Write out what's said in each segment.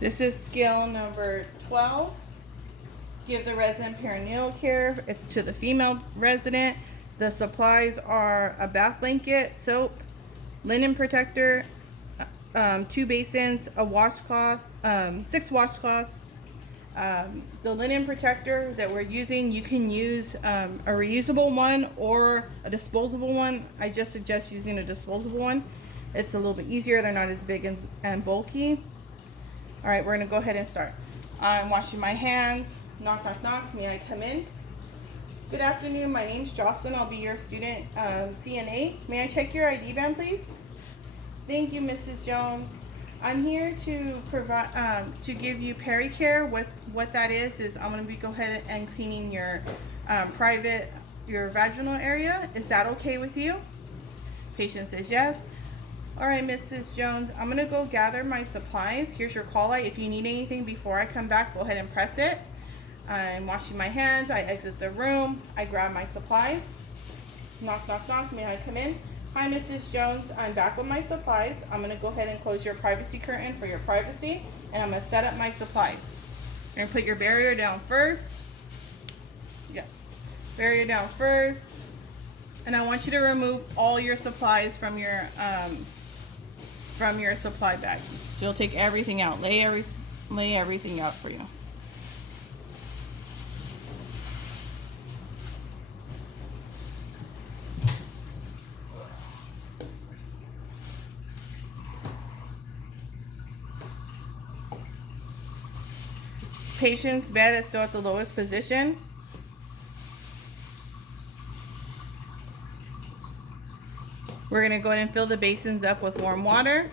This is scale number 12. Give the resident perineal care. It's to the female resident. The supplies are a bath blanket, soap, linen protector, 2 basins, a washcloth, 6 washcloths. The linen protector that we're using, you can use a reusable one or a disposable one. I just suggest using a disposable one. It's a little bit easier. They're not as big and bulky. All right, we're gonna go ahead and start. I'm washing my hands. Knock, knock, knock. May I come in? Good afternoon. My name's Jocelyn. I'll be your student CNA. May I check your ID band, please? Thank you, Mrs. Jones. I'm here to provide to give you Pericare. What that is I'm going to go ahead and cleaning your your vaginal area. Is that okay with you? Patient says yes. All right, Mrs. Jones, I'm going to go gather my supplies. Here's your call light. If you need anything before I come back, go ahead and press it. I'm washing my hands. I exit the room. I grab my supplies. Knock, knock, knock. May I come in? Hi, Mrs. Jones. I'm back with my supplies. I'm going to go ahead and close your privacy curtain for your privacy, and I'm going to set up my supplies. You're going to put your barrier down first. Yeah, barrier down first. And I want you to remove all your supplies from your supply bag. So you'll take everything out. Lay everything out for you. Patient's bed is still at the lowest position. We're going to go ahead and fill the basins up with warm water.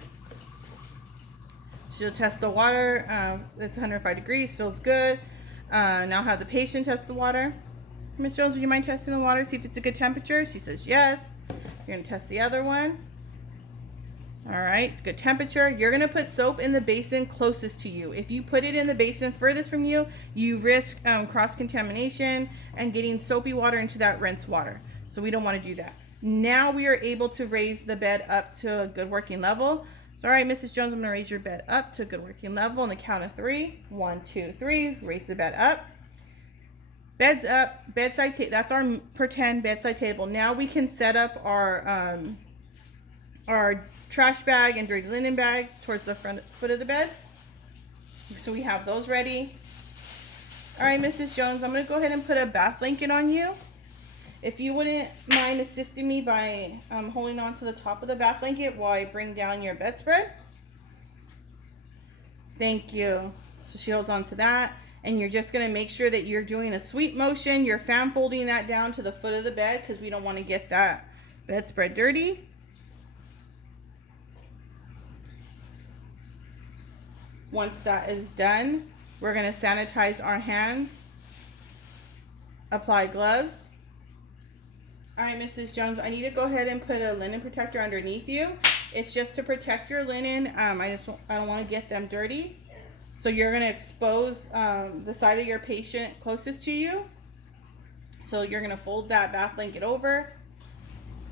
She'll test the water. It's 105 degrees, feels good. Now have the patient test the water. Ms. Jones, would you mind testing the water, see if it's a good temperature? She says yes. You're going to test the other one. All right, it's good temperature. You're going to put soap in the basin closest to you. If you put it in the basin furthest from you, you risk cross-contamination and getting soapy water into that rinse water. So we don't want to do that. Now we are able to raise the bed up to a good working level. So all right, Mrs. Jones, I'm going to raise your bed up to a good working level on the count of 3. 1, 2, 3. Raise the bed up. Bed's up. Bedside table. That's our pretend bedside table. Now we can set up our trash bag and dirty linen bag towards the front foot of the bed. So we have those ready. All right, Mrs. Jones, I'm going to go ahead and put a bath blanket on you. If you wouldn't mind assisting me by holding on to the top of the bath blanket while I bring down your bedspread. Thank you. So she holds on to that. And you're just going to make sure that you're doing a sweep motion. You're fan folding that down to the foot of the bed because we don't want to get that bedspread dirty. Once that is done, we're going to sanitize our hands, apply gloves. All right, Mrs. Jones, I need to go ahead and put a linen protector underneath you. It's just to protect your linen. I don't want to get them dirty. So you're going to expose the side of your patient closest to you. So you're going to fold that bath blanket over.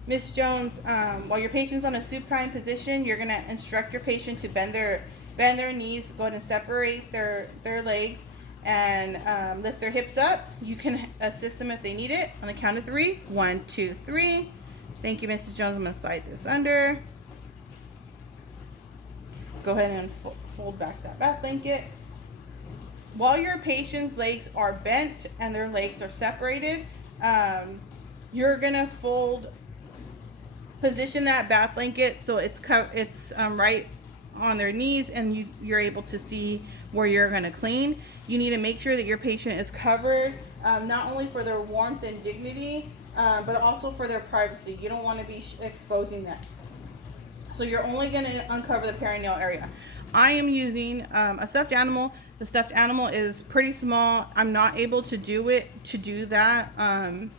Miss Jones, while your patient's on a supine position, you're going to instruct your patient to bend their knees, go ahead and separate their legs, and lift their hips up. You can assist them if they need it on the count of 3. 1, 2, 3. Thank you, Mrs. Jones. I'm going to slide this under. Go ahead and fold back that bath blanket. While your patient's legs are bent and their legs are separated, you're going to position that bath blanket so it's right on their knees, and you're able to see where you're going to clean. You need to make sure that your patient is covered, not only for their warmth and dignity, but also for their privacy. You don't want to be exposing that. So you're only going to uncover the perineal area. I am using a stuffed animal. The stuffed animal is pretty small. I'm not able to do that on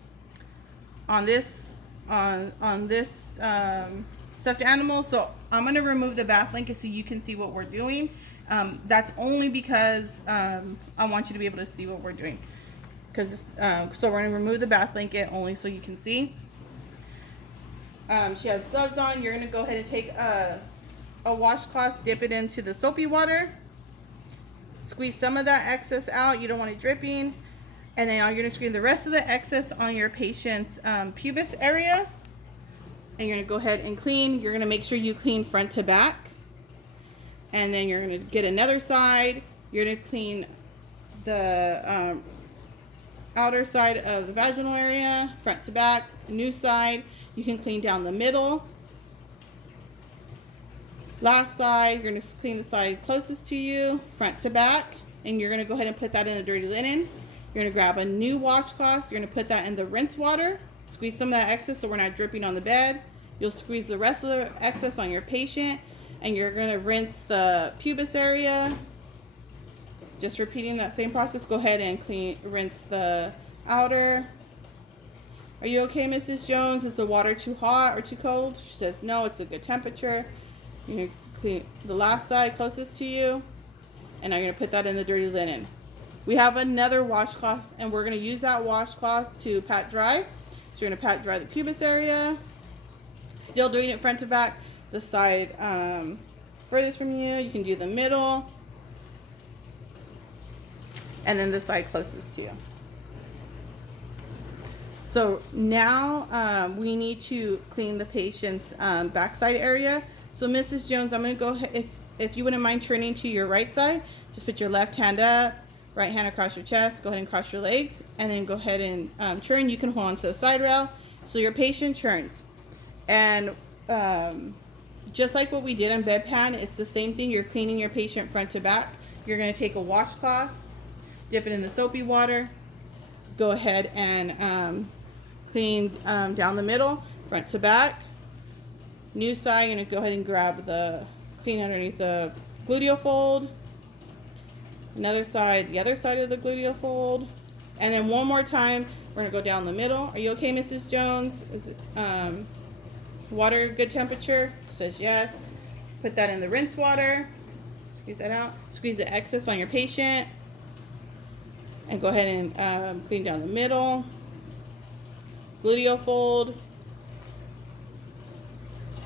this stuffed animal. So I'm going to remove the bath blanket so you can see what we're doing. That's only because I want you to be able to see what we're doing. So we're going to remove the bath blanket only so you can see. She has gloves on. You're going to go ahead and take a washcloth, dip it into the soapy water. Squeeze some of that excess out. You don't want it dripping. And then you're going to squeeze the rest of the excess on your patient's pubis area. And you're going to go ahead and clean. You're going to make sure you clean front to back. And then you're going to get another side. You're going to clean the outer side of the vaginal area, front to back. A new side. You can clean down the middle. Last side, you're going to clean the side closest to you, front to back. And you're going to go ahead and put that in the dirty linen. You're going to grab a new washcloth. You're going to put that in the rinse water. Squeeze some of that excess so we're not dripping on the bed. You'll squeeze the rest of the excess on your patient. And you're going to rinse the pubis area. Just repeating that same process. Go ahead and rinse the outer. Are you okay, Mrs. Jones? Is the water too hot or too cold? She says, no, it's a good temperature. You're going to clean the last side closest to you. And I'm going to put that in the dirty linen. We have another washcloth, and we're going to use that washcloth to pat dry. So you're going to pat dry the pubis area. Still doing it front to back. The side furthest from you. You can do the middle. And then the side closest to you. So now we need to clean the patient's backside area. So Mrs. Jones, I'm going to go ahead, if you wouldn't mind turning to your right side, just put your left hand up, right hand across your chest, go ahead and cross your legs, and then go ahead and turn. You can hold on to the side rail. So your patient turns. And just like what we did on bedpan, it's the same thing. You're cleaning your patient front to back. You're going to take a washcloth, dip it in the soapy water, go ahead and clean down the middle, front to back. New side, you're going to go ahead and grab clean underneath the gluteal fold. Another side, the other side of the gluteal fold. And then one more time, we're going to go down the middle. Are you okay, Mrs. Jones? Is it, water good temperature? Says yes. Put that in the rinse water. Squeeze that out. Squeeze the excess on your patient. And go ahead and clean down the middle. Gluteal fold.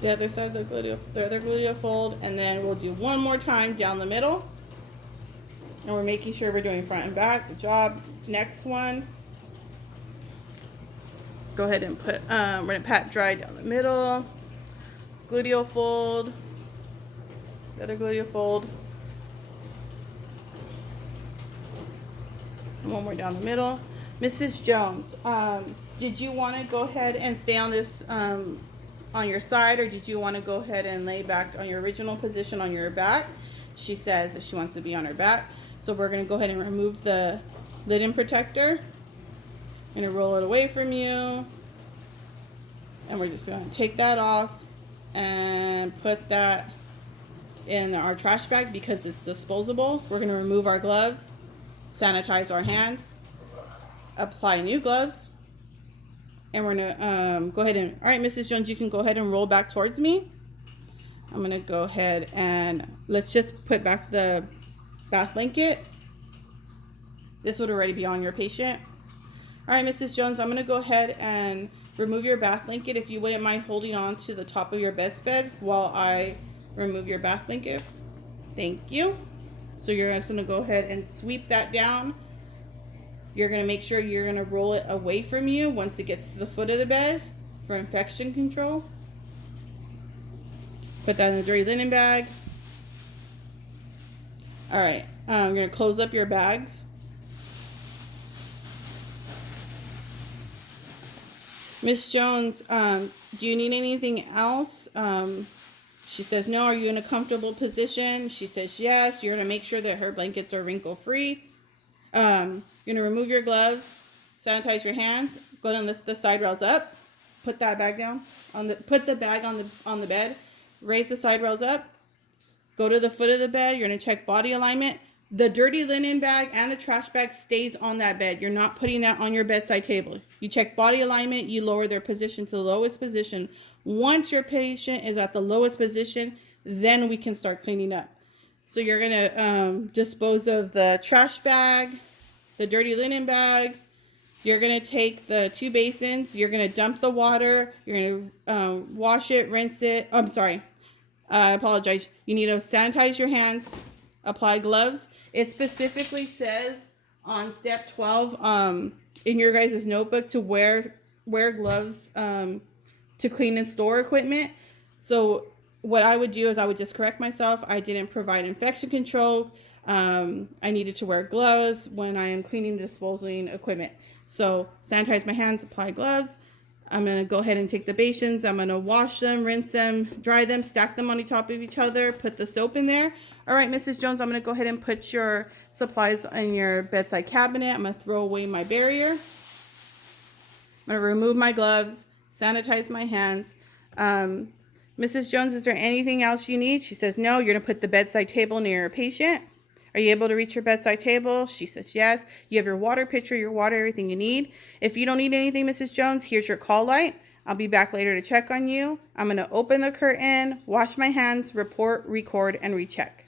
The other side of the other gluteal fold. And then we'll do one more time down the middle. And we're making sure we're doing front and back. Good job. Next one. Go ahead and put, we're going to pat dry down the middle. Gluteal fold. The other gluteal fold. And one more down the middle. Mrs. Jones, did you want to go ahead and stay on this on your side, or did you want to go ahead and lay back on your original position on your back? She says that she wants to be on her back. So we're going to go ahead and remove the linen protector. I'm going to roll it away from you. And we're just going to take that off and put that in our trash bag because it's disposable. We're going to remove our gloves, sanitize our hands, apply new gloves. And we're going to go ahead and, all right, Mrs. Jones, you can go ahead and roll back towards me. I'm going to go ahead and let's just put back the bath blanket. This would already be on your patient. All right, Mrs. Jones, I'm going to go ahead and remove your bath blanket. If you wouldn't mind holding on to the top of your bedspread while I remove your bath blanket. Thank you. So you're just going to go ahead and sweep that down. You're going to make sure you're going to roll it away from you once it gets to the foot of the bed for infection control. Put that in the dirty linen bag. All right, I'm going to close up your bags. Miss Jones, do you need anything else? She says no. Are you in a comfortable position? She says yes. You're going to make sure that her blankets are wrinkle free. You're going to remove your gloves, sanitize your hands, go ahead and lift the side rails up, put that bag down, put the bag on the bed, raise the side rails up, go to the foot of the bed. You're going to check body alignment. The dirty linen bag and the trash bag stays on that bed. You're not putting that on your bedside table. You check body alignment. You lower their position to the lowest position. Once your patient is at the lowest position, then we can start cleaning up. So you're going to dispose of the trash bag, the dirty linen bag. You're going to take the 2 basins. You're going to dump the water. You're going to wash it, rinse it. I'm sorry. I apologize. You need to sanitize your hands. apply gloves. It specifically says on step 12 in your guys' notebook to wear gloves to clean and store equipment. So what I would do is I would just correct myself. I didn't provide infection control. I needed to wear gloves when I am cleaning and disposing equipment. So sanitize my hands, apply gloves. I'm going to go ahead and take the basins. I'm going to wash them, rinse them, dry them, stack them on the top of each other, put the soap in there. All right, Mrs. Jones, I'm going to go ahead and put your supplies in your bedside cabinet. I'm going to throw away my barrier. I'm going to remove my gloves, sanitize my hands. Mrs. Jones, is there anything else you need? She says, no, you're going to put the bedside table near your patient. Are you able to reach your bedside table? She says, yes. You have your water pitcher, your water, everything you need. If you don't need anything, Mrs. Jones, here's your call light. I'll be back later to check on you. I'm going to open the curtain, wash my hands, report, record, and recheck.